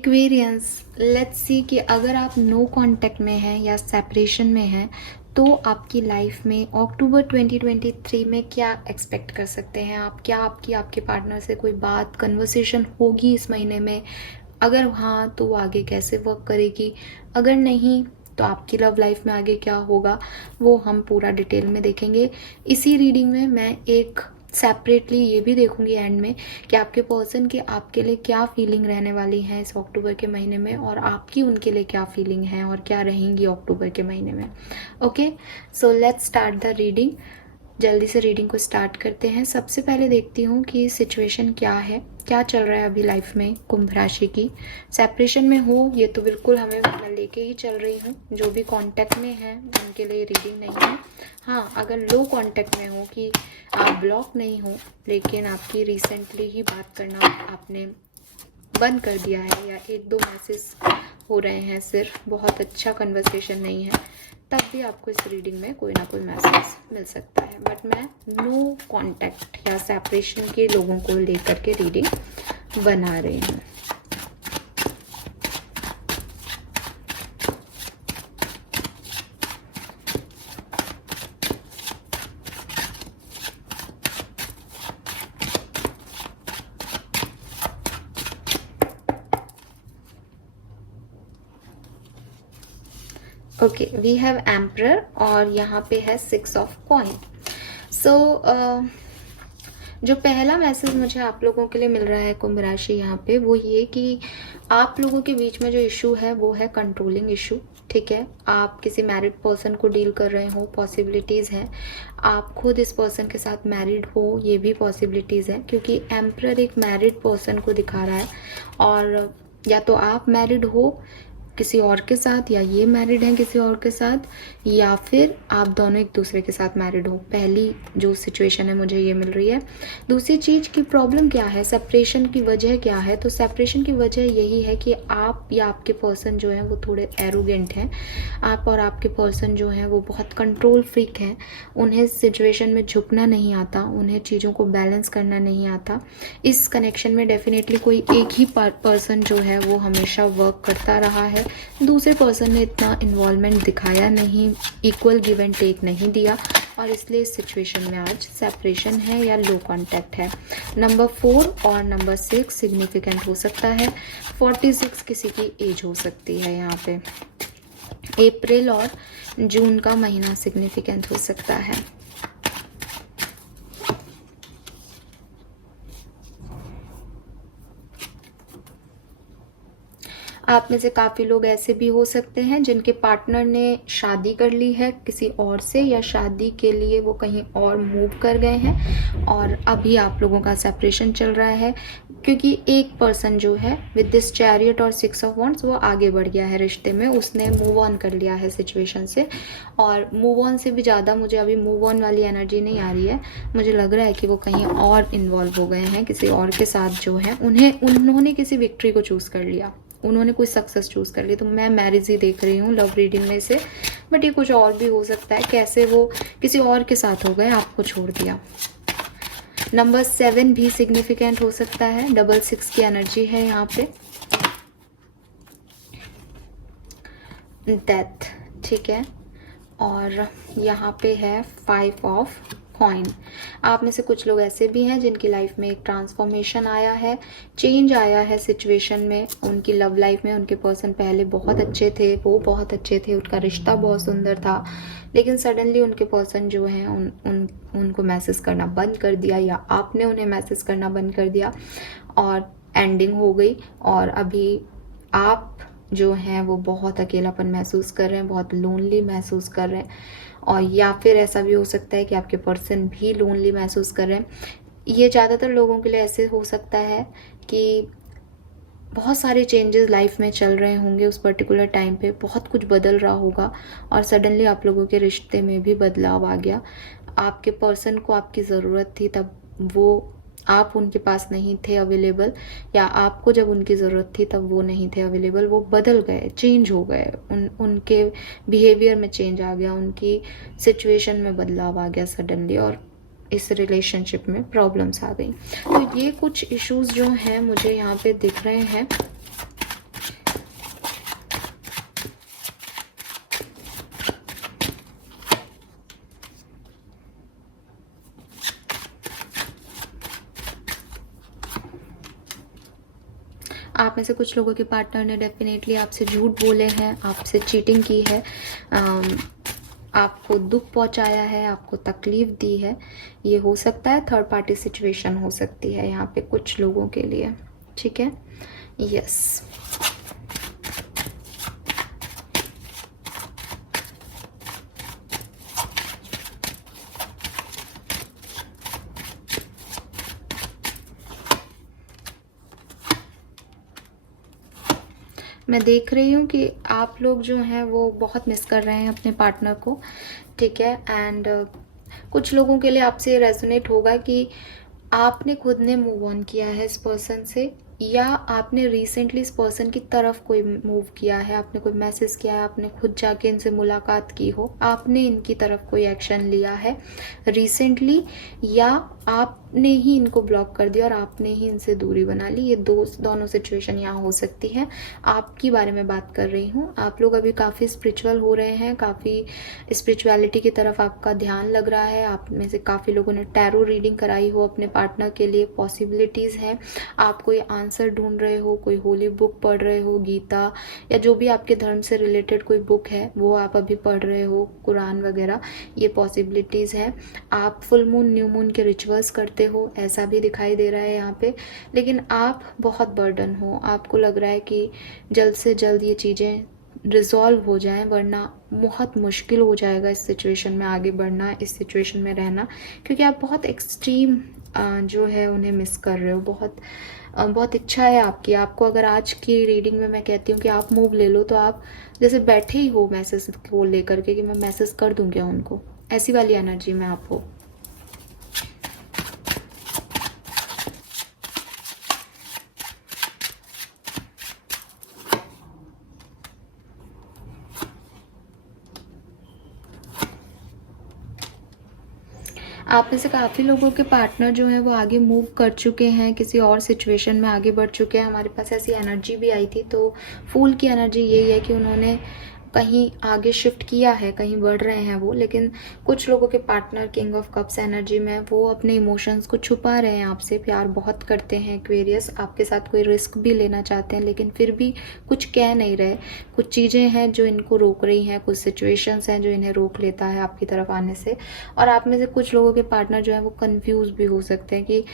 Aquarians, let's see कि अगर आप नो कांटेक्ट में हैं या सेपरेशन में हैं तो आपकी लाइफ में अक्टूबर 2023 में क्या एक्सपेक्ट कर सकते हैं आप? क्या आपके पार्टनर से कोई बात कन्वर्सेशन होगी इस महीने में? अगर हाँ तो वो आगे कैसे वर्क करेगी? अगर नहीं तो आपकी लव लाइफ में आगे क्या होगा, वो हम पूरा डिटेल में देखेंगे। इसी रीडिंग में मैं एक सेपरेटली ये भी देखूंगी एंड में कि आपके पर्सन की आपके लिए क्या फीलिंग रहने वाली है इस अक्टूबर के महीने में, और आपकी उनके लिए क्या फीलिंग है और क्या रहेंगी अक्टूबर के महीने में। Okay, so let's start the reading. जल्दी से रीडिंग को स्टार्ट करते हैं। सबसे पहले देखती हूँ कि सिचुएशन क्या है, क्या चल रहा है अभी लाइफ में कुंभ राशि की। सेपरेशन में हो ये तो बिल्कुल हमें मैं लेके ही चल रही हूँ। जो भी कांटेक्ट में है उनके लिए रीडिंग नहीं है। हाँ, अगर लो कांटेक्ट में हो कि आप ब्लॉक नहीं हो लेकिन आपकी रिसेंटली ही बात करना आपने बंद कर दिया है या एक दो मैसेज हो रहे हैं सिर्फ, बहुत अच्छा कन्वर्सेशन नहीं है, तब भी आपको इस रीडिंग में कोई ना कोई मैसेज मिल सकता है। बट मैं नो कांटेक्ट या सेपरेशन के लोगों को लेकर के रीडिंग बना रही हूँ। ओके, वी हैव एम्परर और यहाँ पे है 6 ऑफ कॉइन। सो जो पहला मैसेज मुझे आप लोगों के लिए मिल रहा है कुंभ राशि यहाँ पे, वो ये कि आप लोगों के बीच में जो इशू है वो है कंट्रोलिंग इशू। ठीक है, आप किसी मैरिड पर्सन को डील कर रहे हो, पॉसिबिलिटीज़ हैं। आप खुद इस पर्सन के साथ मैरिड हो, ये भी पॉसिबिलिटीज़ हैं, क्योंकि एम्परर एक मैरिड पर्सन को दिखा रहा है। और या तो आप मैरिड हो किसी और के साथ, या ये मैरिड हैं किसी और के साथ, या फिर आप दोनों एक दूसरे के साथ मैरिड हो। पहली जो सिचुएशन है मुझे ये मिल रही है। दूसरी चीज़ की प्रॉब्लम क्या है, सेपरेशन की वजह क्या है? तो सेपरेशन की वजह यही है कि आप या आपके पर्सन जो हैं वो थोड़े एरोगेंट हैं। आप और आपके पर्सन जो हैं वो बहुत कंट्रोल फ्रीक हैं। उन्हें सिचुएशन में झुकना नहीं आता, उन्हें चीज़ों को बैलेंस करना नहीं आता। इस कनेक्शन में डेफिनेटली कोई एक ही पर्सन जो है वो हमेशा वर्क करता रहा है। दूसरे पर्सन ने इतना इन्वॉल्वमेंट दिखाया नहीं, इक्वल गिव एंड टेक नहीं दिया, और इसलिए इस सिचुएशन में आज सेपरेशन है या लो कांटेक्ट है। नंबर 4 और नंबर 6 सिग्निफिकेंट हो सकता है। 46 किसी की एज हो सकती है यहाँ पे। अप्रैल और जून का महीना सिग्निफिकेंट हो सकता है। आप में से काफ़ी लोग ऐसे भी हो सकते हैं जिनके पार्टनर ने शादी कर ली है किसी और से, या शादी के लिए वो कहीं और मूव कर गए हैं और अभी आप लोगों का सेपरेशन चल रहा है। क्योंकि एक पर्सन जो है विद दिस चैरियट और 6 ऑफ वॉन्ड्स वो आगे बढ़ गया है रिश्ते में, उसने मूव ऑन कर लिया है सिचुएशन से। और मूव ऑन से भी ज़्यादा मुझे अभी मूव ऑन वाली एनर्जी नहीं आ रही है। मुझे लग रहा है कि वो कहीं और इन्वॉल्व हो गए हैं किसी और के साथ जो है। उन्होंने किसी विक्ट्री को चूज़ कर लिया, उन्होंने कोई सक्सेस चूज़ कर ली। तो मैं मैरिज ही देख रही हूँ लव रीडिंग में से, बट ये कुछ और भी हो सकता है। कैसे वो किसी और के साथ हो गए, आपको छोड़ दिया। नंबर 7 भी सिग्निफिकेंट हो सकता है। 66 की एनर्जी है यहाँ पे। डेथ, ठीक है। और यहाँ पे है 5 ऑफ कॉइन। आप में से कुछ लोग ऐसे भी हैं जिनकी लाइफ में एक ट्रांसफॉर्मेशन आया है, चेंज आया है सिचुएशन में। उनकी लव लाइफ में उनके पर्सन पहले बहुत अच्छे थे, वो बहुत अच्छे थे, उनका रिश्ता बहुत सुंदर था, लेकिन सडनली उनके पर्सन जो हैं उनको मैसेज करना बंद कर दिया, या आपने उन्हें मैसेज करना बंद कर दिया और एंडिंग हो गई। और अभी आप जो हैं वो बहुत अकेलापन महसूस कर रहे हैं, बहुत लोनली महसूस कर रहे हैं। और या फिर ऐसा भी हो सकता है कि आपके पर्सन भी लोनली महसूस कर रहे हैं। ये ज़्यादातर लोगों के लिए ऐसे हो सकता है कि बहुत सारे चेंजेस लाइफ में चल रहे होंगे उस पर्टिकुलर टाइम पे, बहुत कुछ बदल रहा होगा और सडनली आप लोगों के रिश्ते में भी बदलाव आ गया। आपके पर्सन को आपकी ज़रूरत थी, तब वो आप उनके पास नहीं थे अवेलेबल, या आपको जब उनकी ज़रूरत थी तब वो नहीं थे अवेलेबल। वो बदल गए, चेंज हो गए, उनके बिहेवियर में चेंज आ गया, उनकी सिचुएशन में बदलाव आ गया सडनली, और इस रिलेशनशिप में प्रॉब्लम्स आ गई। तो ये कुछ इश्यूज जो हैं मुझे यहाँ पे दिख रहे हैं में से कुछ लोगों के पार्टनर ने डेफिनेटली आपसे झूठ बोले हैं, आपसे चीटिंग की है, आपको दुख पहुंचाया है, आपको तकलीफ दी है। ये हो सकता है, थर्ड पार्टी सिचुएशन हो सकती है यहाँ पे कुछ लोगों के लिए, ठीक है। यस, मैं देख रही हूँ कि आप लोग जो हैं वो बहुत मिस कर रहे हैं अपने पार्टनर को, ठीक है। एंड कुछ लोगों के लिए आपसे रेजोनेट होगा कि आपने खुद ने मूव ऑन किया है इस पर्सन से, या आपने रिसेंटली इस पर्सन की तरफ कोई मूव किया है, आपने कोई मैसेज किया है, आपने खुद जाके इनसे मुलाकात की हो, आपने इनकी तरफ कोई एक्शन लिया है रिसेंटली, या आपने ही इनको ब्लॉक कर दिया और आपने ही इनसे दूरी बना ली। ये दोनों सिचुएशन यहाँ हो सकती है। आपकी बारे में बात कर रही हूँ। आप लोग अभी काफ़ी स्पिरिचुअल हो रहे हैं, काफ़ी स्पिरिचुअलिटी की तरफ आपका ध्यान लग रहा है। आप में से काफ़ी लोगों ने टैरो रीडिंग कराई हो अपने पार्टनर के लिए, पॉसिबिलिटीज़ हैं। आप कोई आंसर ढूंढ रहे हो, कोई होली बुक पढ़ रहे हो, गीता या जो भी आपके धर्म से रिलेटेड कोई बुक है वो आप अभी पढ़ रहे हो, कुरान वगैरह, ये पॉसिबिलिटीज़ है। आप फुल मून न्यू मून के रिचुअल्स करते हो, ऐसा भी दिखाई दे रहा है यहाँ पे। लेकिन आप बहुत बर्डन हो, आपको लग रहा है कि जल्द से जल्द ये चीज़ें रिजॉल्व हो जाएं, वरना बहुत मुश्किल हो जाएगा इस सिचुएशन में आगे बढ़ना, इस सिचुएशन में रहना, क्योंकि आप बहुत एक्सट्रीम जो है उन्हें मिस कर रहे हो। बहुत इच्छा है आपकी। आपको अगर आज की रीडिंग में मैं कहती हूँ कि आप मूव ले लो, तो आप जैसे बैठे ही हो मैसेज को लेकर के कि मैं मैसेज कर दूँ क्या उनको, ऐसी वाली एनर्जी में आप हो। आप में से काफ़ी लोगों के पार्टनर जो हैं वो आगे मूव कर चुके हैं, किसी और सिचुएशन में आगे बढ़ चुके हैं। हमारे पास ऐसी एनर्जी भी आई थी, तो फूल की एनर्जी यही है कि उन्होंने कहीं आगे शिफ्ट किया है, कहीं बढ़ रहे हैं वो। लेकिन कुछ लोगों के partner king of cups energy में, वो अपने इमोशंस को छुपा रहे हैं आपसे, प्यार बहुत करते हैं एक्वेरियस, आपके साथ कोई रिस्क भी लेना चाहते हैं, लेकिन फिर भी कुछ कह नहीं रहे। कुछ चीज़ें हैं जो इनको रोक रही हैं, कुछ सिचुएशंस हैं जो इन्हें रोक लेता है आपकी तरफ आने से। और आप में से कुछ लोगों के पार्टनर जो हैं वो कन्फ्यूज़ भी हो सकते हैं कि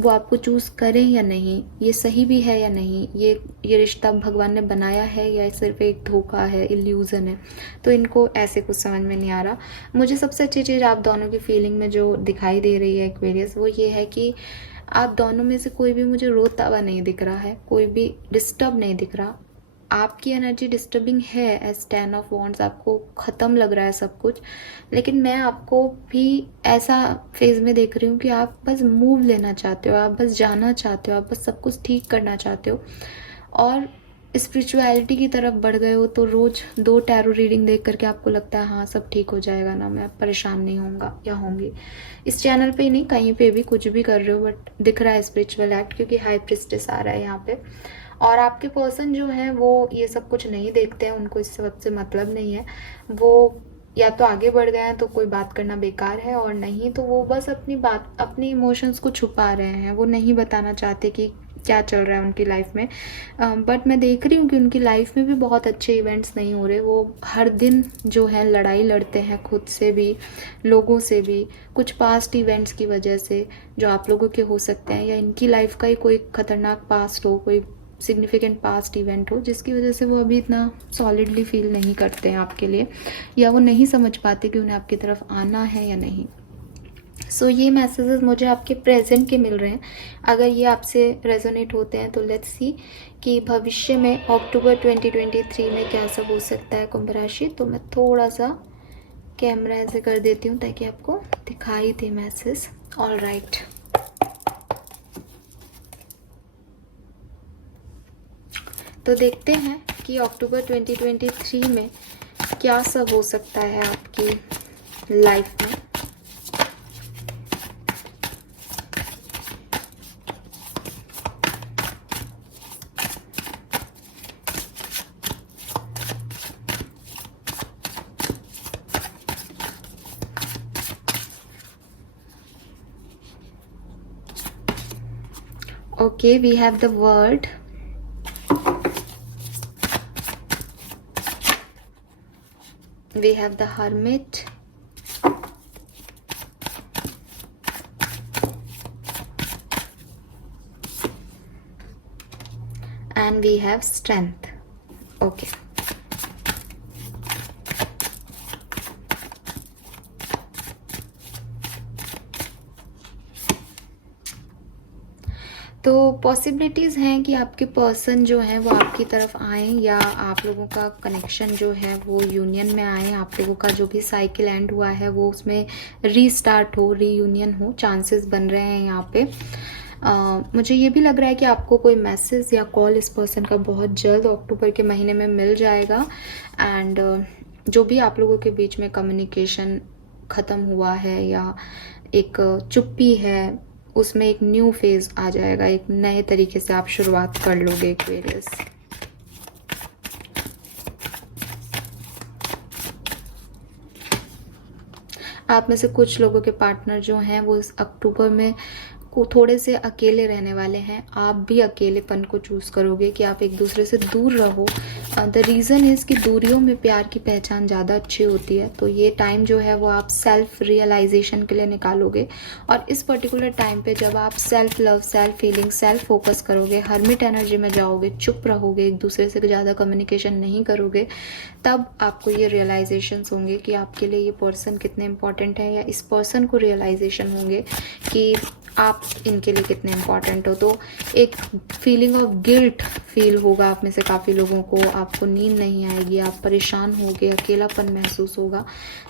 वो आपको चूज़ करें या नहीं, ये सही भी है या नहीं, ये रिश्ता भगवान ने बनाया है या सिर्फ एक धोखा है, इल्यूज़न है। तो इनको ऐसे कुछ समझ में नहीं आ रहा। मुझे सबसे अच्छी चीज़ आप दोनों की फीलिंग में जो दिखाई दे रही है एक्वेरियस, वो ये है कि आप दोनों में से कोई भी मुझे रोता हुआ नहीं दिख रहा है, कोई भी डिस्टर्ब नहीं दिख रहा। आपकी एनर्जी डिस्टर्बिंग है एज 10 ऑफ वॉन्ड्स, आपको ख़त्म लग रहा है सब कुछ। लेकिन मैं आपको भी ऐसा फेज़ में देख रही हूँ कि आप बस मूव लेना चाहते हो, आप बस जाना चाहते हो, आप बस सब कुछ ठीक करना चाहते हो और स्पिरिचुअलिटी की तरफ बढ़ गए हो। तो रोज़ 2 टैरो रीडिंग देख करके आपको लगता है हाँ सब ठीक हो जाएगा ना, मैं परेशान नहीं होऊंगा या होंगी। इस चैनल पे ही नहीं, कहीं पे भी कुछ भी कर रहे हो, बट दिख रहा है स्पिरिचुअल एक्ट, क्योंकि हाई प्रिस्टेस आ रहा है यहाँ पे। और आपके पर्सन जो है वो ये सब कुछ नहीं देखते हैं, उनको इस सब से मतलब नहीं है। वो या तो आगे बढ़ गए हैं तो कोई बात करना बेकार है, और नहीं तो वो बस अपनी बात, अपने इमोशंस को छुपा रहे हैं। वो नहीं बताना चाहते कि क्या चल रहा है उनकी लाइफ में। बट मैं देख रही हूँ कि उनकी लाइफ में भी बहुत अच्छे इवेंट्स नहीं हो रहे। वो हर दिन जो है लड़ाई लड़ते हैं, खुद से भी, लोगों से भी, कुछ पास्ट इवेंट्स की वजह से जो आप लोगों के हो सकते हैं, या इनकी लाइफ का ही कोई खतरनाक पास्ट हो, कोई सिग्निफिकेंट पास्ट इवेंट हो जिसकी वजह से वो अभी इतना सॉलिडली फील नहीं करते हैं आपके लिए, या वो नहीं समझ पाते कि उन्हें आपकी तरफ आना है या नहीं। सो ये मैसेजेस मुझे आपके प्रेजेंट के मिल रहे हैं। अगर ये आपसे रेजोनेट होते हैं तो लेट्स सी कि भविष्य में अक्टूबर 2023 में क्या सब हो सकता है कुंभ राशि। तो मैं थोड़ा सा कैमरा ऐसे कर देती हूँ ताकि आपको दिखाई दे मैसेज। ऑल राइट, तो देखते हैं कि अक्टूबर 2023 में क्या सब हो सकता है आपकी लाइफ में। Okay, we have the word we have the Hermit, and we have Strength. Okay, तो पॉसिबिलिटीज़ हैं कि आपके पर्सन जो हैं वो आपकी तरफ आएँ, या आप लोगों का कनेक्शन जो है वो यूनियन में आए। आप लोगों का जो भी साइकिल एंड हुआ है वो उसमें रीस्टार्ट हो, रीयूनियन हो, चांसेस बन रहे हैं यहाँ पे। मुझे ये भी लग रहा है कि आपको कोई मैसेज या कॉल इस पर्सन का बहुत जल्द अक्टूबर के महीने में मिल जाएगा। एंड जो भी आप लोगों के बीच में कम्युनिकेशन ख़त्म हुआ है या एक चुप्पी है, उसमें एक न्यू फेज आ जाएगा, एक नए तरीके से आप शुरुआत कर लोगे एक्वेरियस। आप में से कुछ लोगों के पार्टनर जो हैं वो इस अक्टूबर में को थोड़े से अकेले रहने वाले हैं। आप भी अकेलेपन को चूज़ करोगे कि आप एक दूसरे से दूर रहो। द रीज़न इज़ कि दूरियों में प्यार की पहचान ज़्यादा अच्छी होती है। तो ये टाइम जो है वो आप सेल्फ रियलाइजेशन के लिए निकालोगे, और इस पर्टिकुलर टाइम पे जब आप self love, self feeling, self focus करोगे, हर्मिट एनर्जी में जाओगे, चुप रहोगे, एक दूसरे से ज़्यादा कम्युनिकेशन नहीं करोगे, तब आपको ये रियलाइजेशंस होंगे कि आपके लिए ये पर्सन कितने इंपॉर्टेंट है, या इस पर्सन को रियलाइजेशन होंगे कि आप इनके लिए कितने इम्पॉर्टेंट हो। तो एक फीलिंग ऑफ गिल्ट फील होगा आप में से काफ़ी लोगों को, आपको नींद नहीं आएगी, आप परेशान होगे, अकेलापन महसूस होगा।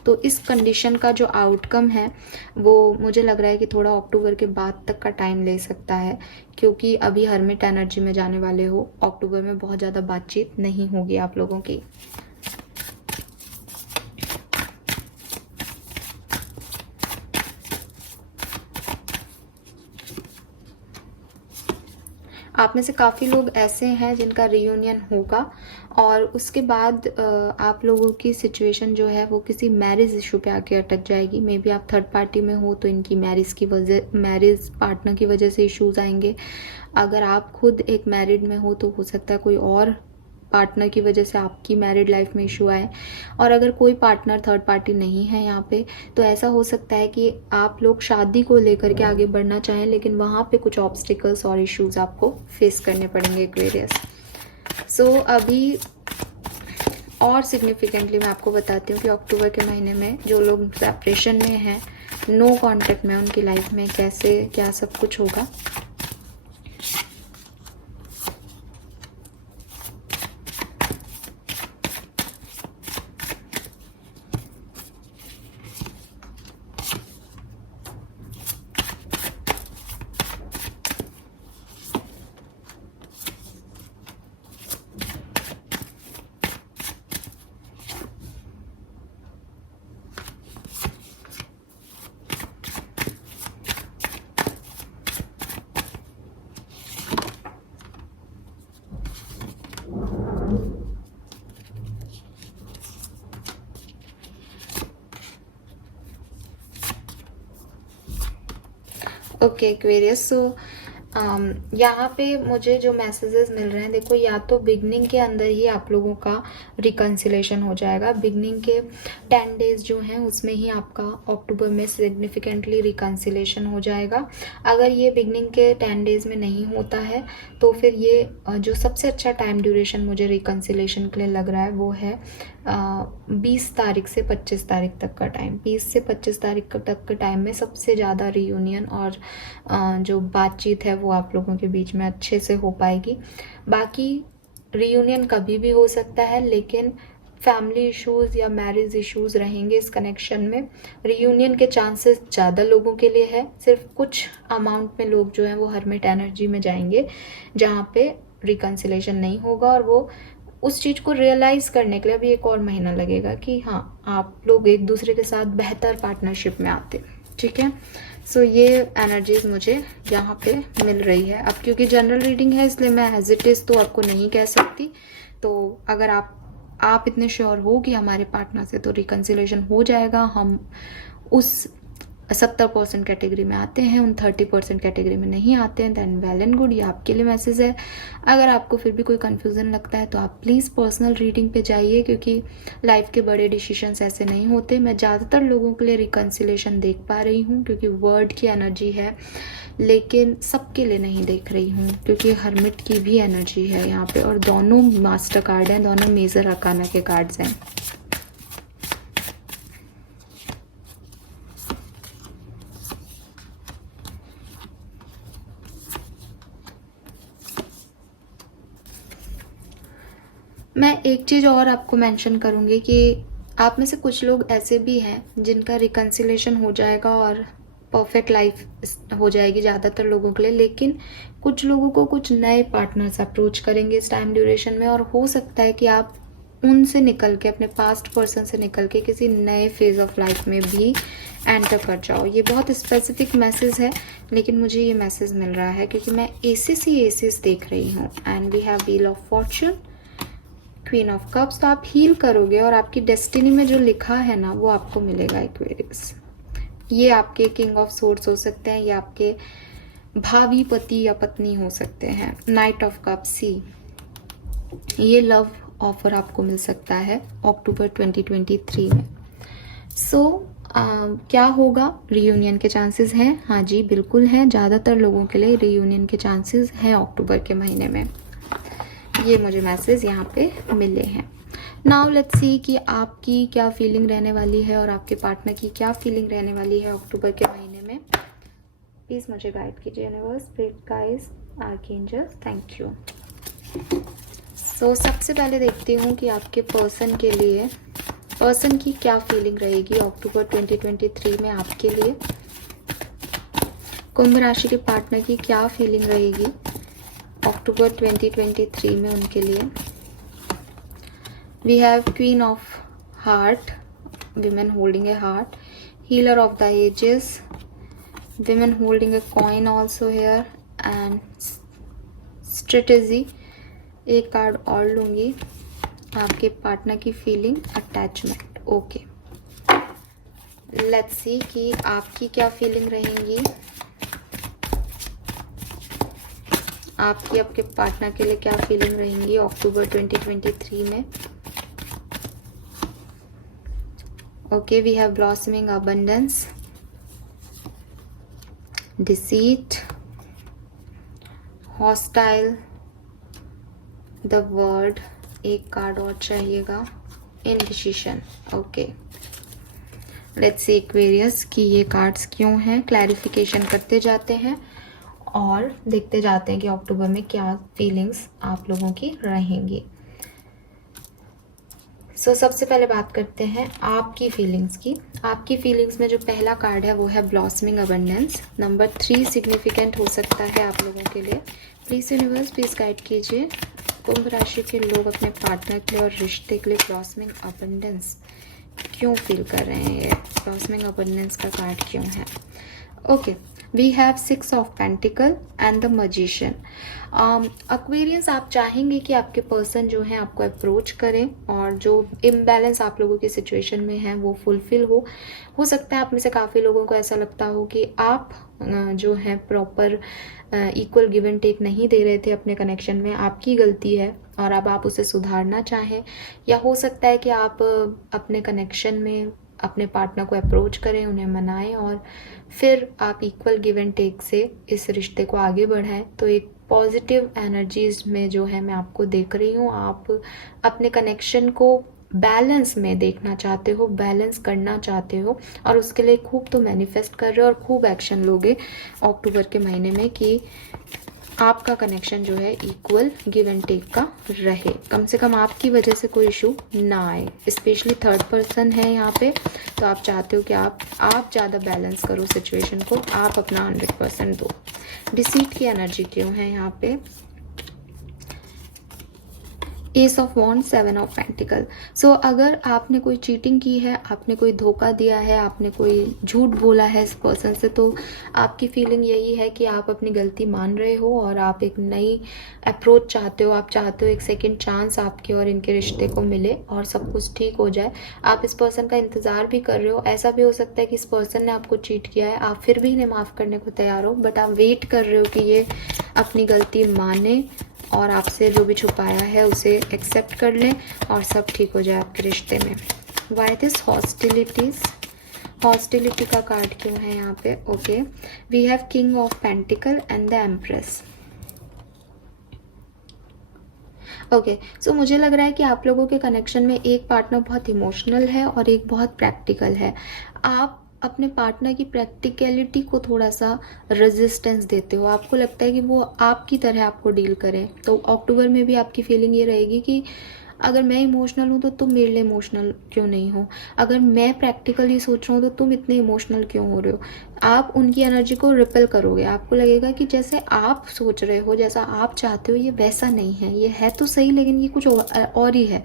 तो इस कंडीशन का जो आउटकम है वो मुझे लग रहा है कि थोड़ा अक्टूबर के बाद तक का टाइम ले सकता है, क्योंकि अभी हर्मिट एनर्जी में जाने वाले हो। अक्टूबर में बहुत ज़्यादा बातचीत नहीं होगी आप लोगों की। आप में से काफ़ी लोग ऐसे हैं जिनका रीयूनियन होगा, और उसके बाद आप लोगों की सिचुएशन जो है वो किसी मैरिज इशू पे आके अटक जाएगी। मे बी आप थर्ड पार्टी में हो तो इनकी मैरिज पार्टनर की वजह से इश्यूज आएंगे। अगर आप खुद एक मैरिड में हो तो हो सकता है कोई और पार्टनर की वजह से आपकी मैरिड लाइफ में इशू आए। और अगर कोई पार्टनर थर्ड पार्टी नहीं है यहाँ पे, तो ऐसा हो सकता है कि आप लोग शादी को लेकर के आगे बढ़ना चाहें, लेकिन वहाँ पे कुछ ऑब्स्टिकल्स और इश्यूज आपको फेस करने पड़ेंगे एक्वेरियस। सो अभी और सिग्निफिकेंटली मैं आपको बताती हूँ कि अक्टूबर के महीने में जो लोग सेपरेशन में हैं, नो कॉन्टेक्ट में, उनकी लाइफ में कैसे क्या सब कुछ होगा। ओके एक्वेरियस, सो यहाँ पे मुझे जो मैसेजेस मिल रहे हैं, देखो, या तो बिगनिंग के अंदर ही आप लोगों का रिकन्सिलेशन हो जाएगा। बिगनिंग के 10 डेज जो हैं उसमें ही आपका अक्टूबर में सिग्निफिकेंटली रिकन्सिलेशन हो जाएगा। अगर ये बिगनिंग के 10 डेज में नहीं होता है तो फिर ये जो सबसे अच्छा टाइम ड्यूरेशन मुझे रिकन्सिलेशन के लिए लग रहा है वो है 20 तारीख से 25 तारीख तक का टाइम। 20 से 25 तारीख तक के टाइम में सबसे ज़्यादा रीयूनियन और जो बातचीत है वो आप लोगों के बीच में अच्छे से हो पाएगी। बाकी रीयूनियन कभी भी हो सकता है, लेकिन फैमिली इश्यूज़ या मैरिज इश्यूज़ रहेंगे इस कनेक्शन में। रीयूनियन के चांसेस ज़्यादा लोगों के लिए है, सिर्फ कुछ अमाउंट में लोग जो हैं वो हर्मिट एनर्जी में जाएंगे जहाँ पे रिकन्सिलेशन नहीं होगा, और वो उस चीज़ को रियलाइज़ करने के लिए अभी एक और महीना लगेगा कि हाँ, आप लोग एक दूसरे के साथ बेहतर पार्टनरशिप में आते। ठीक है, सो ये एनर्जीज मुझे यहाँ पे मिल रही है। अब क्योंकि जनरल रीडिंग है इसलिए मैं एज इट इज़ तो आपको नहीं कह सकती। तो अगर आप इतने श्योर हो कि हमारे पार्टनर से तो रिकन्सिलेशन हो जाएगा, हम उस 70% कैटेगरी में आते हैं, उन 30% कैटेगरी में नहीं आते हैं, दैन वेल एंड गुड, ये आपके लिए मैसेज है। अगर आपको फिर भी कोई कन्फ्यूज़न लगता है तो आप प्लीज़ पर्सनल रीडिंग पे जाइए, क्योंकि लाइफ के बड़े डिसीजंस ऐसे नहीं होते। मैं ज़्यादातर लोगों के लिए रिकन्सिलेशन देख पा रही हूँ क्योंकि वर्ड की एनर्जी है, लेकिन सबके लिए नहीं देख रही हूँ क्योंकि हर्मिट की भी एनर्जी है यहाँ पे, और दोनों मास्टर कार्ड हैं, दोनों मेजर अकाना के कार्ड्स हैं। मैं एक चीज़ और आपको मेंशन करूँगी कि आप में से कुछ लोग ऐसे भी हैं जिनका रिकन्सिलेशन हो जाएगा और परफेक्ट लाइफ हो जाएगी ज़्यादातर लोगों के लिए, लेकिन कुछ लोगों को कुछ नए पार्टनर्स अप्रोच करेंगे इस टाइम ड्यूरेशन में, और हो सकता है कि आप उनसे निकल के, अपने पास्ट पर्सन से निकल के किसी नए फेज ऑफ लाइफ में भी एंटर कर जाओ। ये बहुत स्पेसिफिक मैसेज है, लेकिन मुझे ये मैसेज मिल रहा है क्योंकि मैं एसेस ही एसेस देख रही हूँ। And we have wheel of fortune, queen of cups. तो आप हील करोगे और आपकी डेस्टिनी में जो लिखा है ना वो आपको मिलेगा एक्वेरियस। ये आपके किंग ऑफ सोर्ड्स हो सकते हैं, ये आपके भावी पति या पत्नी हो सकते हैं। नाइट ऑफ कप्स, सी, ये लव ऑफर आपको मिल सकता है अक्टूबर 2023 में। क्या होगा? रियूनियन के चांसेस हैं, हाँ जी बिल्कुल हैं, ज़्यादातर लोगों के लिए रियूनियन के चांसेस हैं अक्टूबर के महीने में। ये मुझे मैसेज यहाँ पे मिले हैं। नाउ लेट्स सी कि आपकी क्या फीलिंग रहने वाली है और आपके पार्टनर की क्या फीलिंग रहने वाली है अक्टूबर के महीने में। प्लीज़ मुझे गाइड कीजिए universe, spirit guides, archangel, thank you. सबसे पहले देखती हूँ कि आपके पर्सन के लिए, पर्सन की क्या फीलिंग रहेगी अक्टूबर 2023 में आपके लिए। कुंभ राशि के पार्टनर की क्या फीलिंग रहेगी अक्टूबर 2023 में उनके लिए। We have queen of heart, women holding a heart, healer of the ages, women holding a coin also here, and strategy. एक कार्ड और लूँगी, आपके पार्टनर की feeling, attachment. Okay, let's see कि आपकी क्या फीलिंग रहेंगी, आपकी आपके पार्टनर के लिए क्या फीलिंग रहेंगी अक्टूबर 2023 में। Okay, we have blossoming abundance, deceit, hostile, the word. एक कार्ड और चाहिएगा, indecision. Okay, let's see Aquarius कि ये कार्ड्स क्यों हैं। क्लैरिफिकेशन करते जाते हैं और देखते जाते हैं कि अक्टूबर में क्या फीलिंग्स आप लोगों की रहेंगी। सबसे पहले बात करते हैं आपकी फीलिंग्स की। आपकी फीलिंग्स में जो पहला कार्ड है वो है ब्लॉसमिंग अबंडेंस। नंबर 3 सिग्निफिकेंट हो सकता है आप लोगों के लिए। प्लीज़ यूनिवर्स प्लीज़ गाइड कीजिए, कुंभ राशि के लोग अपने पार्टनर के लिए और रिश्ते के लिए ब्लॉसमिंग अबंडेंस क्यों फील कर रहे हैं, ये ब्लॉसमिंग अबंडेंस का कार्ड क्यों है। Okay, we have 6 of pentacle and the magician. Aquarians, आप चाहेंगे कि आपके पर्सन जो है आपको अप्रोच करें और जो इम्बैलेंस आप लोगों की सिचुएशन में है वो फुलफिल हो सकता है आप में से काफ़ी लोगों को ऐसा लगता हो कि आप जो है proper equal give and take नहीं दे रहे थे अपने कनेक्शन में, आपकी गलती है और अब आप उसे सुधारना चाहें। या हो सकता है कि आप अपने कनेक्शन में अपने पार्टनर को अप्रोच करें, उन्हें मनाएं और फिर आप इक्वल गिव एंड टेक से इस रिश्ते को आगे बढ़ाएं। तो एक पॉजिटिव एनर्जीज में जो है मैं आपको देख रही हूँ, आप अपने कनेक्शन को बैलेंस में देखना चाहते हो, बैलेंस करना चाहते हो और उसके लिए खूब तो मैनिफेस्ट कर रहे हो और खूब एक्शन लोगे अक्टूबर के महीने में कि आपका कनेक्शन जो है इक्वल गिव एंड टेक का रहे, कम से कम आपकी वजह से कोई इशू ना आए। स्पेशली थर्ड पर्सन है यहाँ पे, तो आप चाहते हो कि आप ज़्यादा बैलेंस करो सिचुएशन को, आप अपना 100% दो। डिसीट की एनर्जी क्यों है यहाँ पे। Ace of wand, 7 of pentacle. So अगर आपने कोई चीटिंग की है, आपने कोई धोखा दिया है, आपने कोई झूठ बोला है इस पर्सन से, तो आपकी फीलिंग यही है कि आप अपनी गलती मान रहे हो और आप एक नई अप्रोच चाहते हो। आप चाहते हो एक सेकंड चांस आपके और इनके रिश्ते को मिले और सब कुछ ठीक हो जाए। आप इस पर्सन का इंतज़ार भी कर रहे हो। ऐसा भी हो सकता है कि इस पर्सन ने आपको चीट किया है, आप फिर भी इन्हें माफ़ करने को तैयार हो, बट आप वेट कर रहे हो कि ये अपनी गलती माने और आपसे जो भी छुपाया है उसे एक्सेप्ट कर लें और सब ठीक हो जाए आपके रिश्ते में। वाई दिस हॉस्टिलिटीज़, हॉस्टिलिटी का कार्ड क्यों है यहाँ पे? Okay, we have king of pentacle and the empress. Okay, so मुझे लग रहा है कि आप लोगों के कनेक्शन में एक पार्टनर बहुत इमोशनल है और एक बहुत प्रैक्टिकल है। आप अपने पार्टनर की प्रैक्टिकलिटी को थोड़ा सा रेजिस्टेंस देते हो। आपको लगता है कि वो आपकी तरह आपको डील करें। तो अक्टूबर में भी आपकी फीलिंग ये रहेगी कि अगर मैं इमोशनल हूँ तो तुम मेरे लिए इमोशनल क्यों नहीं हो, अगर मैं प्रैक्टिकली सोच रहा हूँ तो तुम इतने इमोशनल क्यों हो रहे हो। आप उनकी एनर्जी को रिपेल करोगे। आपको लगेगा कि जैसे आप सोच रहे हो, जैसा आप चाहते हो, ये वैसा नहीं है। ये है तो सही लेकिन ये कुछ और ही है,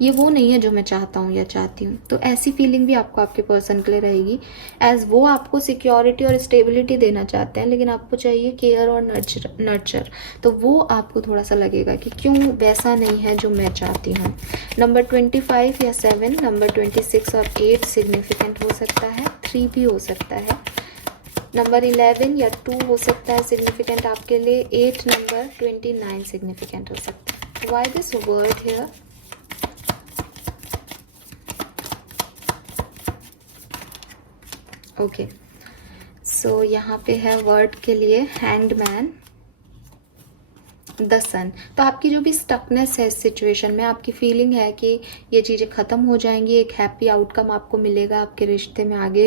ये वो नहीं है जो मैं चाहता हूँ या चाहती हूँ। तो ऐसी फीलिंग भी आपको आपके पर्सन के लिए रहेगी, एज वो आपको सिक्योरिटी और स्टेबिलिटी देना चाहते हैं लेकिन आपको चाहिए केयर और नर्चर। तो वो आपको थोड़ा सा लगेगा कि क्यों वैसा नहीं है जो मैं चाहती हूँ। नंबर 25 या 7, नंबर 26 और 8 सिग्निफिकेंट हो सकता है, 3 भी हो सकता है। नंबर 11 या 2 हो सकता है सिग्निफिकेंट आपके लिए, 8 नंबर 29 सिग्निफिकेंट हो सकता है। Why this word here? Okay, so यहाँ पे है वर्ड के लिए हैंग्ड मैन, द सन। तो आपकी जो भी स्टकनेस है इस सिचुएशन में, आपकी फीलिंग है कि ये चीज़ें ख़त्म हो जाएंगी, एक हैप्पी आउटकम आपको मिलेगा आपके रिश्ते में, आगे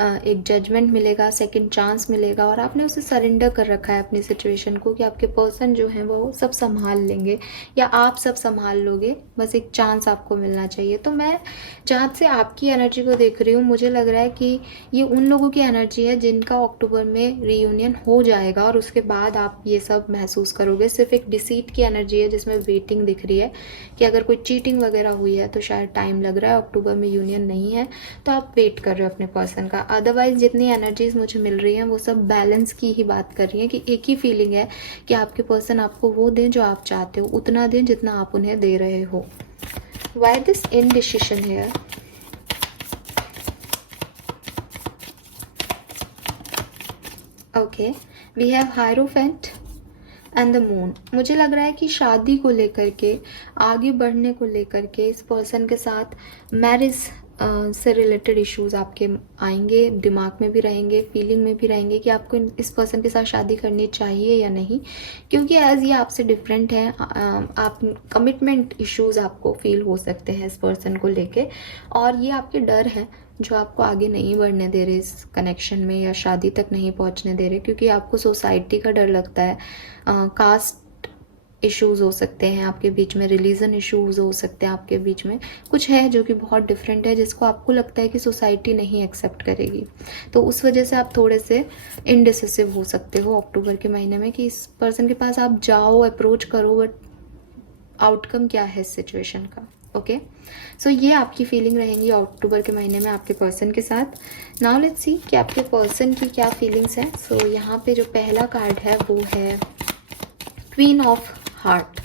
एक जजमेंट मिलेगा, सेकंड चांस मिलेगा और आपने उसे सरेंडर कर रखा है अपनी सिचुएशन को कि आपके पर्सन जो हैं वो सब संभाल लेंगे या आप सब संभाल लोगे, बस एक चांस आपको मिलना चाहिए। तो मैं जहाँ से आपकी एनर्जी को देख रही हूँ, मुझे लग रहा है कि ये उन लोगों की एनर्जी है जिनका अक्टूबर में रीयूनियन हो जाएगा और उसके बाद आप ये सब महसूस करोगे। सिर्फ एक डिसीट की एनर्जी है जिसमें वेटिंग दिख रही है कि अगर कोई चीटिंग वगैरह हुई है तो शायद टाइम लग रहा है, अक्टूबर में यूनियन नहीं है, तो आप वेट कर रहे हो अपने पर्सन का। अदरवाइज जितनी एनर्जीज मुझे मिल रही हैं वो सब बैलेंस की ही बात कर रही हैं कि एक ही फीलिंग है कि आपके पर्सन आपको वो दें जो आप चाहते हो, उतना दें जितना आप उन्हें दे रहे हो। Why this indecision here? Okay, we have hierophant and the moon. मुझे लग रहा है कि शादी को लेकर के, आगे बढ़ने को लेकर के, इस पर्सन के साथ मैरिज से रिलेटेड इश्यूज आपके आएंगे, दिमाग में भी रहेंगे, फीलिंग में भी रहेंगे कि आपको इस पर्सन के साथ शादी करनी चाहिए या नहीं, क्योंकि एज ये आपसे डिफरेंट है। आप कमिटमेंट इश्यूज आपको फील हो सकते हैं इस पर्सन को लेके और ये आपके डर हैं जो आपको आगे नहीं बढ़ने दे रहे इस कनेक्शन में या शादी तक नहीं पहुंचने दे रहे, क्योंकि आपको सोसाइटी का डर लगता है, कास्ट इश्यूज हो सकते हैं आपके बीच में, रिलीजन इश्यूज हो सकते हैं आपके बीच में, कुछ है जो कि बहुत डिफरेंट है जिसको आपको लगता है कि सोसाइटी नहीं एक्सेप्ट करेगी। तो उस वजह से आप थोड़े से इनडिसिसिव हो सकते हो अक्टूबर के महीने में कि इस पर्सन के पास आप जाओ, अप्रोच करो, बट आउटकम क्या है इस सिचुएशन का। ओके, सो ये आपकी फीलिंग रहेंगी अक्टूबर के महीने में आपके पर्सन के साथ। नाउ लेट्स सी कि आपके पर्सन की क्या फीलिंग्स हैं। सो यहाँ पे जो पहला कार्ड है वो है queen of heart.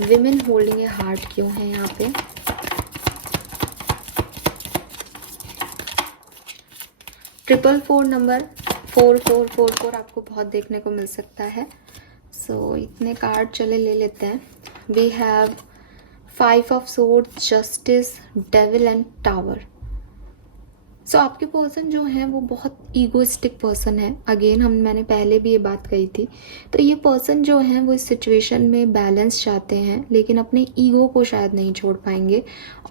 Women holding a heart क्यों है यहाँ पे? ट्रिपल 4 नंबर 4444 आपको बहुत देखने को मिल सकता है। सो इतने कार्ड चले ले लेते हैं। We have 5 of swords, justice, devil and tower. So आपके पर्सन जो है वो बहुत ईगोइस्टिक पर्सन है। अगेन मैंने पहले भी ये बात कही थी। तो ये पर्सन जो है वो इस सिचुएशन में बैलेंस चाहते हैं लेकिन अपने ईगो को शायद नहीं छोड़ पाएंगे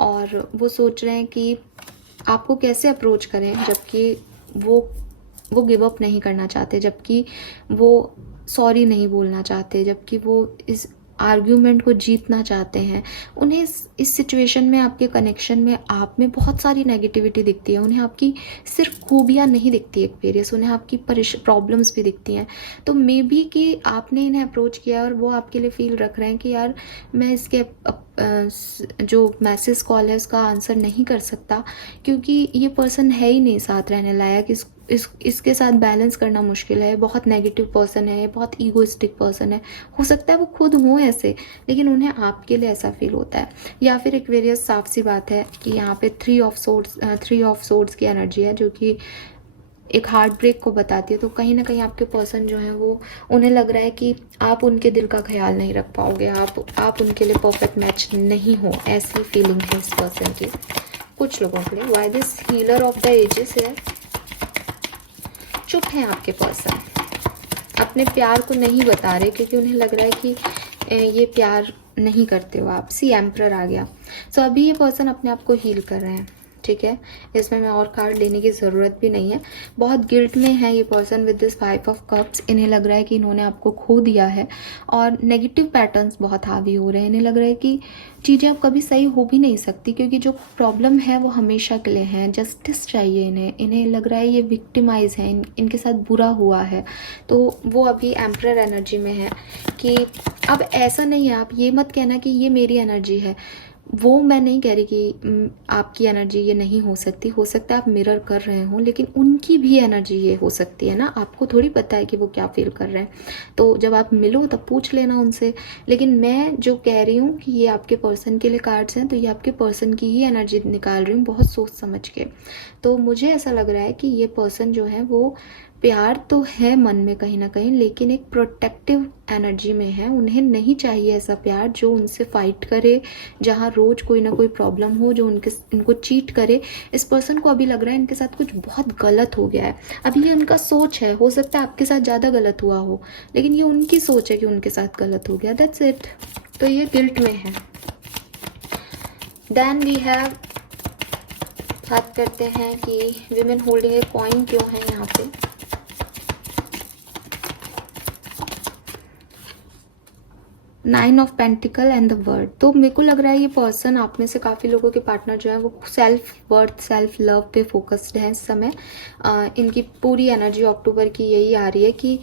और वो सोच रहे हैं कि आपको कैसे अप्रोच करें, जबकि वो गिव अप नहीं करना चाहते, जबकि वो सॉरी नहीं बोलना चाहते, जबकि वो इस आर्ग्यूमेंट को जीतना चाहते हैं, उन्हें इस सिचुएशन में आपके कनेक्शन में आप में बहुत सारी नेगेटिविटी दिखती है। उन्हें आपकी सिर्फ खूबियाँ नहीं दिखती एक्वेरियस, उन्हें आपकी प्रॉब्लम्स भी दिखती हैं। तो मे बी कि आपने इन्हें अप्रोच किया और वो आपके लिए फील रख रहे हैं कि यार मैं इसके जो मैसेज कॉल है उसका आंसर नहीं कर सकता, क्योंकि ये पर्सन है ही नहीं साथ रहने लायक, इसके साथ बैलेंस करना मुश्किल है, बहुत नेगेटिव पर्सन है, बहुत ईगोइस्टिक पर्सन है। हो सकता है वो खुद हों ऐसे, लेकिन उन्हें आपके लिए ऐसा फील होता है। या फिर एक्वेरियस, साफ सी बात है कि यहाँ पे थ्री ऑफ सोर्ड्स की एनर्जी है, जो कि एक हार्ट ब्रेक को बताती है। तो कहीं ना कहीं आपके पर्सन जो हैं वो, उन्हें लग रहा है कि आप उनके दिल का ख्याल नहीं रख पाओगे, आप उनके लिए परफेक्ट मैच नहीं हो, ऐसी फीलिंग है इस पर्सन की कुछ लोगों के लिए। Why this healer of the ages है? चुप हैं आपके पर्सन, अपने प्यार को नहीं बता रहे, क्योंकि उन्हें लग रहा है कि ये प्यार नहीं करते हो आप। सी एम्परर आ गया। सो अभी ये पर्सन अपने आप को हील कर रहे हैं, ठीक है। इसमें मैं और कार्ड लेने की ज़रूरत भी नहीं है। बहुत गिल्ट में है ये person with this 5 of cups. इन्हें लग रहा है कि इन्होंने आपको खो दिया है और नेगेटिव पैटर्न्स बहुत हावी हो रहे हैं। इन्हें लग रहा है कि चीज़ें अब कभी सही हो भी नहीं सकती, क्योंकि जो प्रॉब्लम है वो हमेशा के लिए है। जस्टिस चाहिए इन्हें लग रहा है ये विक्टिमाइज है, इनके साथ बुरा हुआ है। तो वो अभी एम्परर एनर्जी में है कि अब ऐसा नहीं है, आप ये मत कहना कि ये मेरी एनर्जी है। वो मैं नहीं कह रही कि आपकी एनर्जी ये नहीं हो सकती, हो सकता है आप मिरर कर रहे हो, लेकिन उनकी भी एनर्जी ये हो सकती है ना। आपको थोड़ी पता है कि वो क्या फील कर रहे हैं, तो जब आप मिलो तब पूछ लेना उनसे। लेकिन मैं जो कह रही हूँ कि ये आपके पर्सन के लिए कार्ड्स हैं, तो ये आपके पर्सन की ही एनर्जी निकाल रही हूँ बहुत सोच समझ के। तो मुझे ऐसा लग रहा है कि ये पर्सन जो है वो प्यार तो है मन में कहीं ना कहीं, लेकिन एक प्रोटेक्टिव एनर्जी में है। उन्हें नहीं चाहिए ऐसा प्यार जो उनसे फाइट करे, जहाँ रोज कोई ना कोई प्रॉब्लम हो, जो इनको चीट करे। इस पर्सन को अभी लग रहा है इनके साथ कुछ बहुत गलत हो गया है। अभी ये उनका सोच है, हो सकता है आपके साथ ज़्यादा गलत हुआ हो, लेकिन ये उनकी सोच है कि उनके साथ गलत हो गया, दैट्स इट। तो ये गिल्ट में है। देन वी हैव, बात करते हैं कि विमेन होल्डिंग ए कॉइन क्यों है यहाँ पे। Nine of pentacle and the word. तो मेरे को लग रहा है ये पर्सन, आप में से काफ़ी लोगों के पार्टनर जो है वो सेल्फ वर्थ, सेल्फ लव पे फोकस्ड है इस समय। इनकी पूरी एनर्जी अक्टूबर की यही आ रही है कि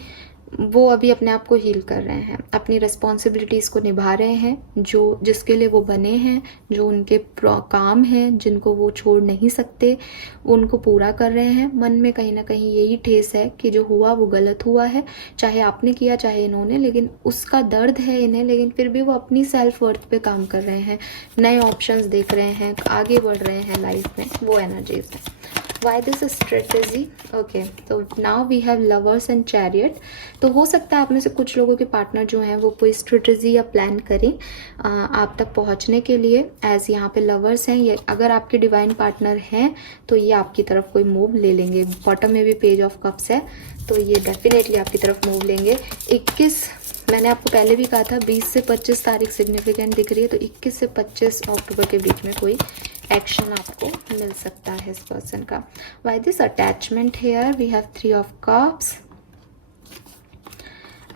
वो अभी अपने आप को हील कर रहे हैं, अपनी रिस्पॉन्सिबिलिटीज़ को निभा रहे हैं, जो जिसके लिए वो बने हैं, जो उनके काम हैं, जिनको वो छोड़ नहीं सकते, वो उनको पूरा कर रहे हैं। मन में कहीं ना कहीं यही ठेस है कि जो हुआ वो गलत हुआ है, चाहे आपने किया चाहे इन्होंने, लेकिन उसका दर्द है इन्हें। लेकिन फिर भी वो अपनी सेल्फ वर्थ पे काम कर रहे हैं, नए ऑप्शंस देख रहे हैं, आगे बढ़ रहे हैं लाइफ में, वो एनर्जीज है। Why this strategy? Okay, so now we have lovers and chariot. तो हो सकता है आप में से कुछ लोगों के पार्टनर जो हैं वो कोई स्ट्रेटजी या प्लान करें आप तक पहुंचने के लिए। एज यहाँ पे लवर्स हैं, ये अगर आपके डिवाइन पार्टनर हैं तो ये आपकी तरफ कोई मूव ले लेंगे। बॉटम में भी पेज ऑफ कप्स है, तो ये डेफिनेटली आपकी तरफ मूव लेंगे। 21, मैंने आपको पहले भी कहा था 20 से 25 तारीख सिग्निफिकेंट दिख रही है, तो 21 से 25 अक्टूबर के बीच में कोई एक्शन आपको मिल सकता है इस पर्सन का। Why this attachment here? We have 3 of cups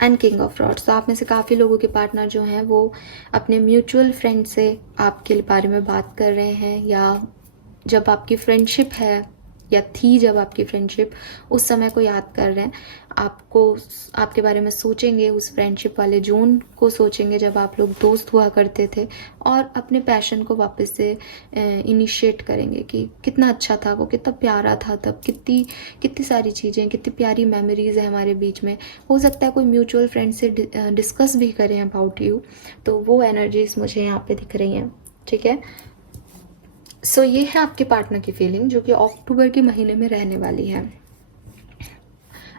and king of rods. तो आप में से काफ़ी लोगों के पार्टनर जो हैं वो अपने म्यूचुअल फ्रेंड से आपके बारे में बात कर रहे हैं, या जब आपकी फ्रेंडशिप है या थी, जब आपकी फ्रेंडशिप, उस समय को याद कर रहे हैं, आपको, आपके बारे में सोचेंगे, उस फ्रेंडशिप वाले जोन को सोचेंगे जब आप लोग दोस्त हुआ करते थे, और अपने पैशन को वापस से इनिशिएट करेंगे कि कितना अच्छा था वो, कितना प्यारा था तब, कितनी सारी चीज़ें, कितनी प्यारी मेमोरीज है हमारे बीच में। हो सकता है कोई म्यूचुअल फ्रेंड से डिस्कस भी करें अबाउट यू, तो वो एनर्जीज मुझे यहाँ पे दिख रही हैं, ठीक है। सो ये है आपके पार्टनर की फीलिंग, जो कि अक्टूबर के महीने में रहने वाली है।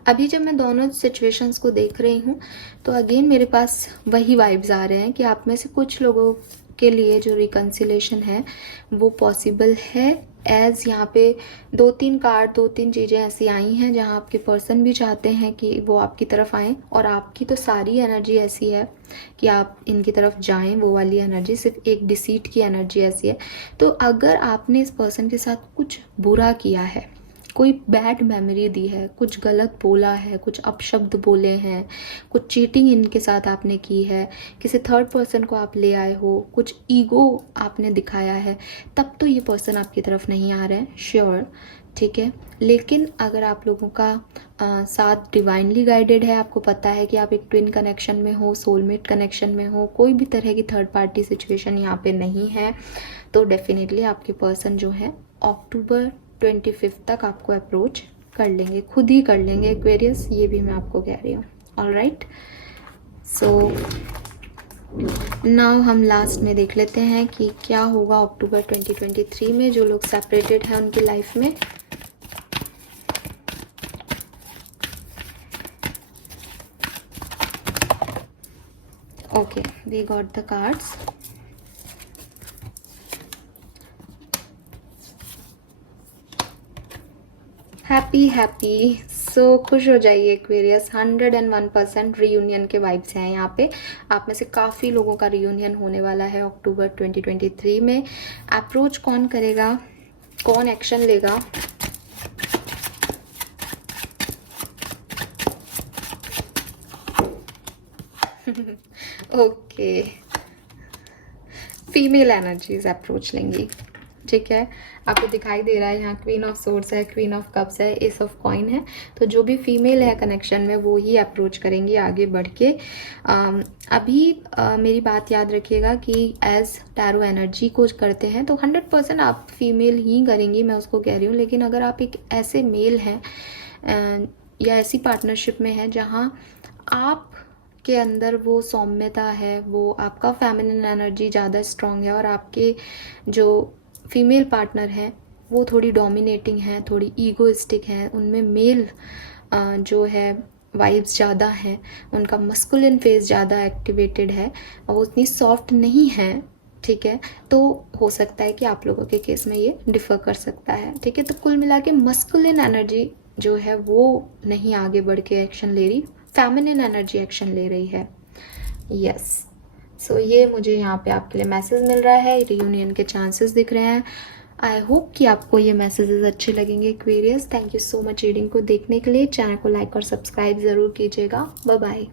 अभी जब मैं दोनों सिचुएशंस को देख रही हूँ तो अगेन मेरे पास वही वाइब्स आ रहे हैं कि आप में से कुछ लोगों के लिए जो रिकन्सिलेशन है वो पॉसिबल है। एज यहाँ पे 2-3 कार्ड, 2-3 चीज़ें ऐसी आई हैं जहाँ आपके पर्सन भी चाहते हैं कि वो आपकी तरफ आएँ, और आपकी तो सारी एनर्जी ऐसी है कि आप इनकी तरफ जाएं। वो वाली एनर्जी, सिर्फ एक डिसीट की एनर्जी ऐसी है। तो अगर आपने इस पर्सन के साथ कुछ बुरा किया है, कोई बैड मेमोरी दी है, कुछ गलत बोला है, कुछ अपशब्द बोले हैं, कुछ चीटिंग इनके साथ आपने की है, किसी थर्ड पर्सन को आप ले आए हो, कुछ ईगो आपने दिखाया है, तब तो ये पर्सन आपकी तरफ नहीं आ रहे हैं, श्योर, ठीक है। लेकिन अगर आप लोगों का साथ डिवाइनली गाइडेड है, आपको पता है कि आप एक ट्विन कनेक्शन में हो, सोलमेट कनेक्शन में हो, कोई भी तरह की थर्ड पार्टी सिचुएशन यहाँ पे नहीं है, तो डेफिनेटली आपके पर्सन जो है अक्टूबर 25 तक आपको अप्रोच कर लेंगे, खुद ही कर लेंगे एक्वेरियस, ये भी मैं आपको कह रही हूँ। ऑलराइट, सो नाउ हम लास्ट में देख लेते हैं कि क्या होगा अक्टूबर 2023 में जो लोग सेपरेटेड हैं उनकी लाइफ में। Okay, we got the cards. Happy happy, so खुश हो जाइए एक्वेरियस। 101% रीयूनियन के वाइब्स हैं यहाँ पे। आप में से काफ़ी लोगों का रीयूनियन होने वाला है अक्टूबर 2023 में। अप्रोच कौन करेगा, कौन एक्शन लेगा, ओके, फीमेल एनर्जीज अप्रोच लेंगी, ठीक है। आपको दिखाई दे रहा है यहाँ क्वीन ऑफ सोर्ड्स है, क्वीन ऑफ कप्स है, एस ऑफ कॉइन है, तो जो भी फीमेल है कनेक्शन में वो ही अप्रोच करेंगी आगे बढ़ के। अभी मेरी बात याद रखिएगा कि एज टैरो एनर्जी को करते हैं तो 100% आप फीमेल ही करेंगी, मैं उसको कह रही हूँ। लेकिन अगर आप एक ऐसे मेल हैं या ऐसी पार्टनरशिप में है जहाँ आप के अंदर वो सौम्यता है, वो आपका फेमिनिन एनर्जी ज़्यादा स्ट्रांग है और आपके जो फीमेल पार्टनर हैं वो थोड़ी डोमिनेटिंग हैं, थोड़ी ईगोइस्टिक हैं, उनमें मेल जो है वाइब्स ज़्यादा हैं, उनका मस्कुलिन फेस ज़्यादा एक्टिवेटेड है और वो उतनी सॉफ्ट नहीं है, ठीक है। तो हो सकता है कि आप लोगों के केस में ये डिफ़र कर सकता है, ठीक है। तो कुल मिला के मस्कुलिन एनर्जी जो है वो नहीं आगे बढ़ के एक्शन ले रही, फेमिनिन एनर्जी एक्शन ले रही है। यस, सो ये मुझे यहाँ पे आपके लिए मैसेज मिल रहा है, रियूनियन के चांसेस दिख रहे हैं। आई होप कि आपको ये मैसेजेस अच्छे लगेंगे Aquarius. Thank you so much reading को देखने के लिए। चैनल को लाइक और सब्सक्राइब ज़रूर कीजिएगा। Bye bye.